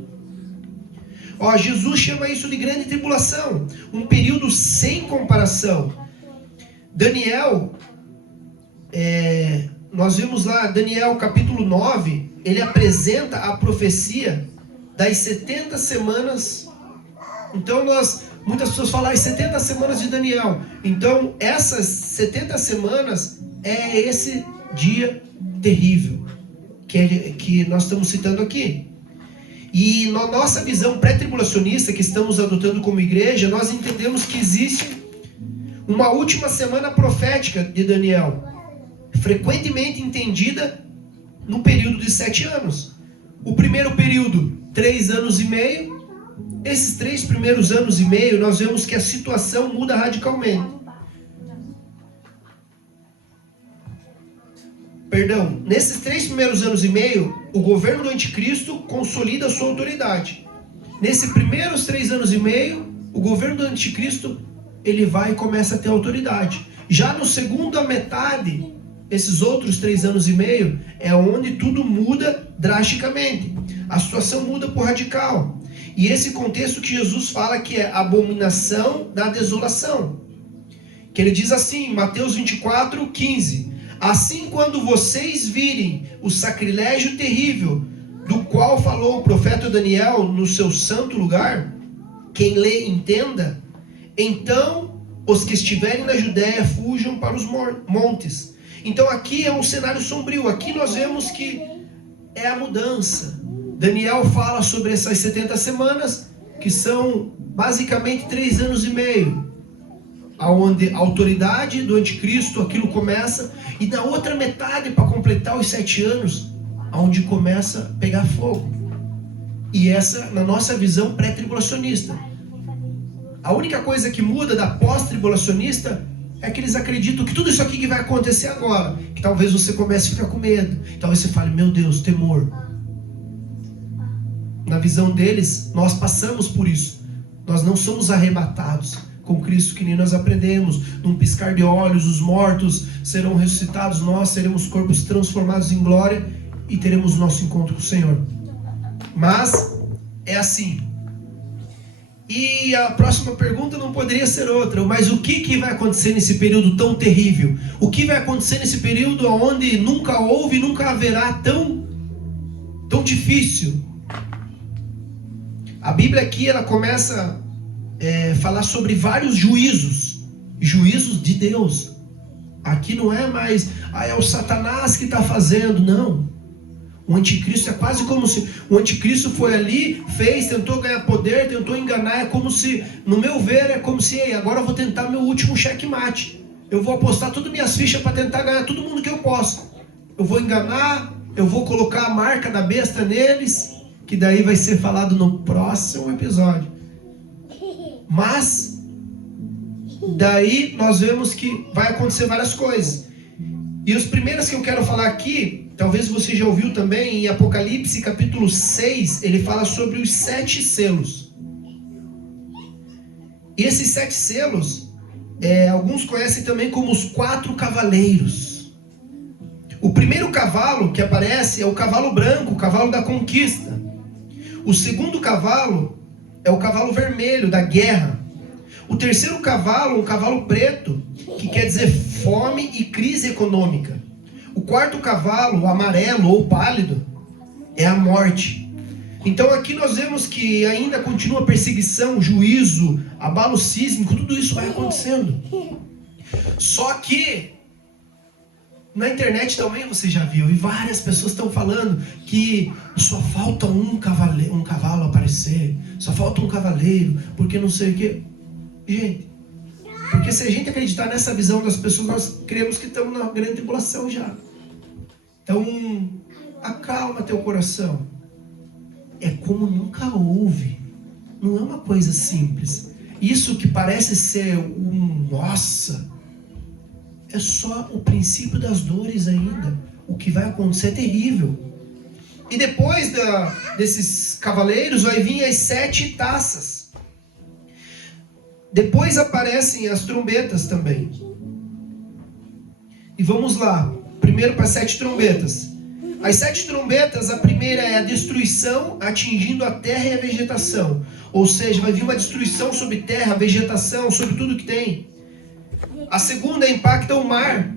Ó, Jesus chama isso de grande tribulação. Um período sem comparação. Daniel, nós vimos lá, Daniel capítulo 9, ele apresenta a profecia das 70 semanas. Então muitas pessoas falam as 70 semanas de Daniel. Então essas 70 semanas é esse dia terrível que nós estamos citando aqui. E na nossa visão pré-tribulacionista que estamos adotando como igreja, nós entendemos que existe uma última semana profética de Daniel, frequentemente entendida no período de 7 anos. O primeiro período, 3 anos e meio. Esses 3 primeiros anos e meio, nós vemos que a situação muda radicalmente. Nesses 3 primeiros anos e meio, o governo do anticristo consolida a sua autoridade. Nesses primeiros 3 anos e meio, o governo do anticristo, ele vai e começa a ter autoridade. Já no segundo metade, esses outros 3 anos e meio, é onde tudo muda drasticamente. A situação muda por radical. E esse contexto que Jesus fala que é abominação da desolação. Que ele diz assim, Mateus 24, 15. Assim, quando vocês virem o sacrilégio terrível, do qual falou o profeta Daniel no seu santo lugar, quem lê entenda, então os que estiverem na Judéia fujam para os montes. Então aqui é um cenário sombrio, aqui nós vemos que é a mudança. Daniel fala sobre essas 70 semanas, que são basicamente 3 anos e meio, onde a autoridade do anticristo, aquilo começa, e na outra metade, para completar os 7 anos, onde começa a pegar fogo. E essa, na nossa visão pré-tribulacionista. A única coisa que muda da pós-tribulacionista é que eles acreditam que tudo isso aqui que vai acontecer agora, que talvez você comece a ficar com medo, talvez você fale, meu Deus, temor. Na visão deles, nós passamos por isso. Nós não somos arrebatados com Cristo, que nem nós aprendemos. Num piscar de olhos, os mortos serão ressuscitados, nós seremos corpos transformados em glória e teremos nosso encontro com o Senhor. Mas é assim. E a próxima pergunta não poderia ser outra. Mas o que vai acontecer nesse período tão terrível? O que vai acontecer nesse período onde nunca houve e nunca haverá tão difícil? A Bíblia aqui ela começa a falar sobre vários juízos de Deus. Aqui não é mais, é o Satanás que está fazendo, não. O anticristo é quase como se o anticristo foi ali, tentou ganhar poder, tentou enganar. É como se, no meu ver, é como se, agora eu vou tentar meu último checkmate. Eu vou apostar todas as minhas fichas para tentar ganhar todo mundo que eu posso. Eu vou enganar, eu vou colocar a marca da besta neles, que daí vai ser falado no próximo episódio. Mas daí nós vemos que vai acontecer várias coisas. E os primeiros que eu quero falar aqui, talvez você já ouviu também, em Apocalipse capítulo 6, ele fala sobre os 7 selos. E esses 7 selos, alguns conhecem também como os 4 cavaleiros. O primeiro cavalo que aparece é o cavalo branco, o cavalo da conquista. O segundo cavalo é o cavalo vermelho, da guerra. O terceiro cavalo, um cavalo preto, que quer dizer fome e crise econômica. O quarto cavalo, o amarelo ou pálido, é a morte. Então aqui nós vemos que ainda continua perseguição, juízo, abalo sísmico, tudo isso vai acontecendo. Só que na internet também você já viu, e várias pessoas estão falando que só falta um cavalo aparecer, só falta um cavaleiro, porque não sei o que. Gente, porque se a gente acreditar nessa visão das pessoas, nós cremos que estamos na grande tribulação já. Então, acalma teu coração. É como nunca houve. Não é uma coisa simples. Isso que parece ser nossa, é só o princípio das dores ainda. O que vai acontecer é terrível. E depois desses cavaleiros vai vir as 7 taças. Depois aparecem as trombetas também. E vamos lá. Primeiro para as 7 trombetas. As 7 trombetas, a primeira é a destruição atingindo a terra e a vegetação. Ou seja, vai vir uma destruição sobre terra, vegetação, sobre tudo que tem. A segunda impacta o mar.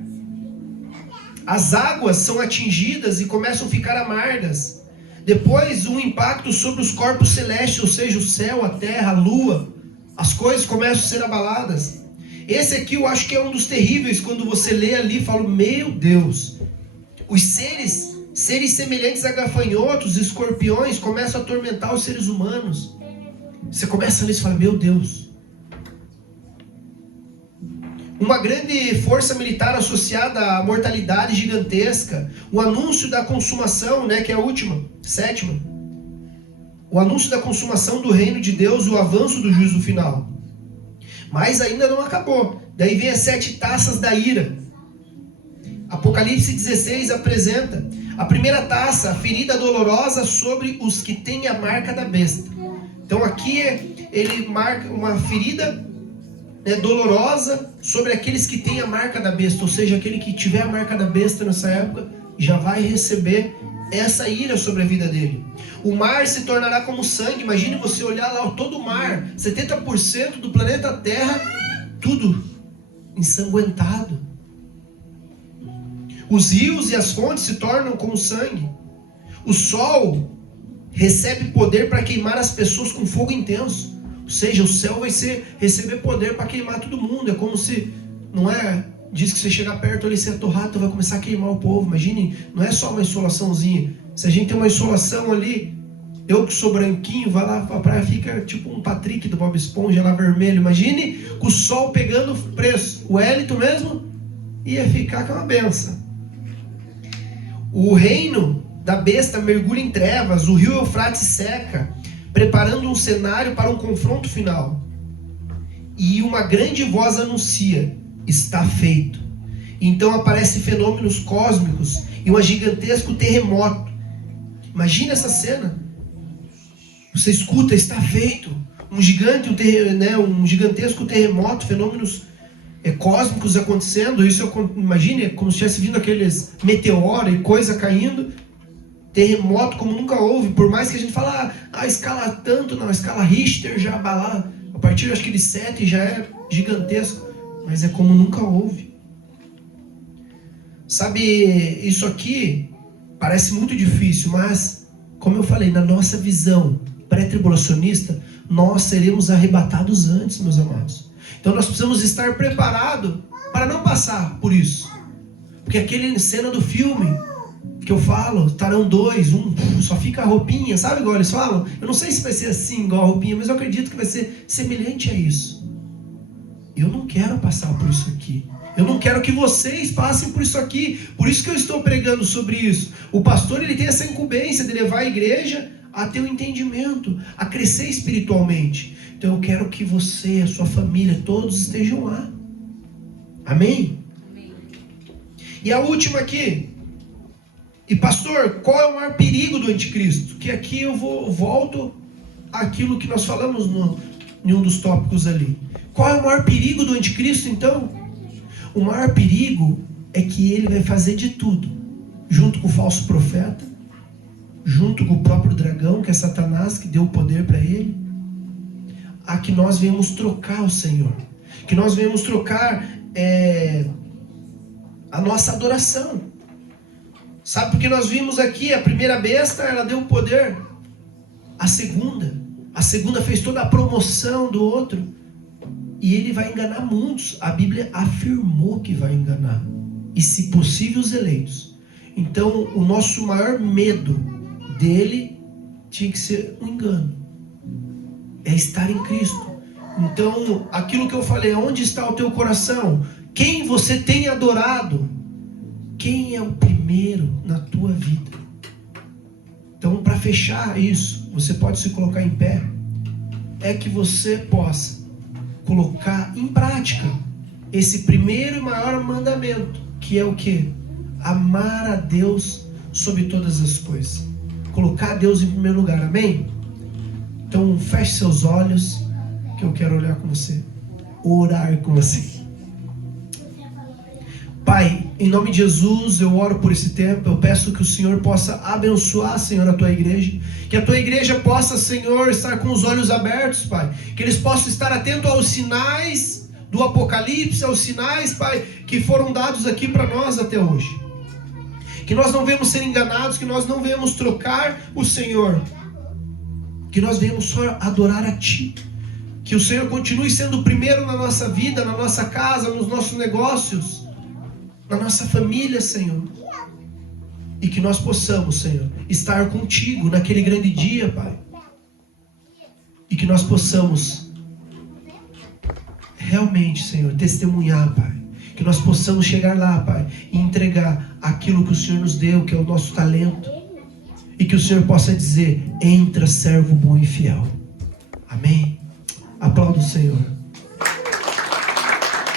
As águas são atingidas e começam a ficar amargas. Depois, um impacto sobre os corpos celestes, ou seja, o céu, a terra, a lua. As coisas começam a ser abaladas. Esse aqui eu acho que é um dos terríveis, quando você lê ali e fala, meu Deus, os seres semelhantes a gafanhotos, escorpiões, começam a atormentar os seres humanos. Você começa a ler e fala, meu Deus. Uma grande força militar associada à mortalidade gigantesca. O anúncio da consumação, que é a última, 7ª. O anúncio da consumação do reino de Deus, o avanço do juízo final. Mas ainda não acabou. Daí vem as 7 taças da ira. Apocalipse 16 apresenta a primeira taça, a ferida dolorosa sobre os que têm a marca da besta. Então aqui ele marca uma ferida dolorosa sobre aqueles que têm a marca da besta. Ou seja, aquele que tiver a marca da besta nessa época já vai receber essa ira sobre a vida dele. O mar se tornará como sangue. Imagine você olhar lá todo o mar, 70% do planeta Terra, tudo ensanguentado. Os rios e as fontes se tornam como sangue. O sol recebe poder para queimar as pessoas com fogo intenso. Ou seja, o céu vai receber poder para queimar todo mundo. É como se, diz que você chegar perto ali, você é torrado, vai começar a queimar o povo. Imagine, não é só uma insolaçãozinha. Se a gente tem uma insolação ali, eu que sou branquinho, vai lá pra praia, fica tipo um Patrick do Bob Esponja lá vermelho. Imagine com o sol pegando preço. O Wellington mesmo ia ficar com uma benção. O reino da besta mergulha em trevas, o rio Eufrates seca, preparando um cenário para um confronto final. E uma grande voz anuncia, está feito. Então aparecem fenômenos cósmicos e um gigantesco terremoto. Imagina essa cena. Você escuta, está feito. Um gigantesco terremoto, fenômenos cósmicos acontecendo. Isso, imagine, como se tivesse vindo aqueles meteoros e coisa caindo. Terremoto como nunca houve. Por mais que a gente fale, a escala tanto, não, a escala Richter já abalar. A partir, acho que de 7 já é gigantesco. Mas é como nunca houve. Sabe, isso aqui parece muito difícil, mas, como eu falei, na nossa visão pré-tribulacionista, nós seremos arrebatados antes, meus amados. Então nós precisamos estar preparados para não passar por isso. Porque aquele cena do filme que eu falo, estarão 2, só fica a roupinha, sabe igual eles falam? Eu não sei se vai ser assim, igual a roupinha, mas eu acredito que vai ser semelhante a isso. Eu não quero passar por isso aqui. Eu não quero que vocês passem por isso aqui. Por isso que eu estou pregando sobre isso. O pastor, ele tem essa incumbência de levar a igreja a ter um entendimento, a crescer espiritualmente. Então eu quero que você, a sua família, todos estejam lá. Amém? Amém. E a última aqui. E pastor, qual é o maior perigo do anticristo? Que aqui eu volto àquilo que nós falamos em um dos tópicos ali. Qual é o maior perigo do anticristo então? O maior perigo é que ele vai fazer de tudo, junto com o falso profeta, junto com o próprio dragão, que é Satanás, que deu o poder para ele, a que nós venhamos trocar o Senhor, que nós venhamos trocar a nossa adoração. Sabe, porque nós vimos aqui, a primeira besta, ela deu o poder a segunda fez toda a promoção do outro, e ele vai enganar muitos. A Bíblia afirmou que vai enganar, e se possível os eleitos. Então o nosso maior medo dele tinha que ser um engano, é estar em Cristo. Então aquilo que eu falei, onde está o teu coração? Quem você tem adorado? Quem é o primeiro na tua vida? Então, para fechar isso, você pode se colocar em pé, é que você possa colocar em prática esse primeiro e maior mandamento, que é o quê? Amar a Deus sobre todas as coisas. Colocar Deus em primeiro lugar, amém? Então, feche seus olhos, que eu quero olhar com você, orar com você. Pai, em nome de Jesus, eu oro por esse tempo. Eu peço que o Senhor possa abençoar, Senhor, a tua igreja. Que a tua igreja possa, Senhor, estar com os olhos abertos, Pai. Que eles possam estar atentos aos sinais do Apocalipse, aos sinais, Pai, que foram dados aqui para nós até hoje. Que nós não venhamos ser enganados, que nós não venhamos trocar o Senhor. Que nós venhamos só adorar a Ti. Que o Senhor continue sendo o primeiro na nossa vida, na nossa casa, nos nossos negócios, na nossa família, Senhor. E que nós possamos, Senhor, estar contigo naquele grande dia, Pai. E que nós possamos realmente, Senhor, testemunhar, Pai. Que nós possamos chegar lá, Pai, e entregar aquilo que o Senhor nos deu, que é o nosso talento. E que o Senhor possa dizer: entra, servo bom e fiel. Amém? Aplauda o Senhor.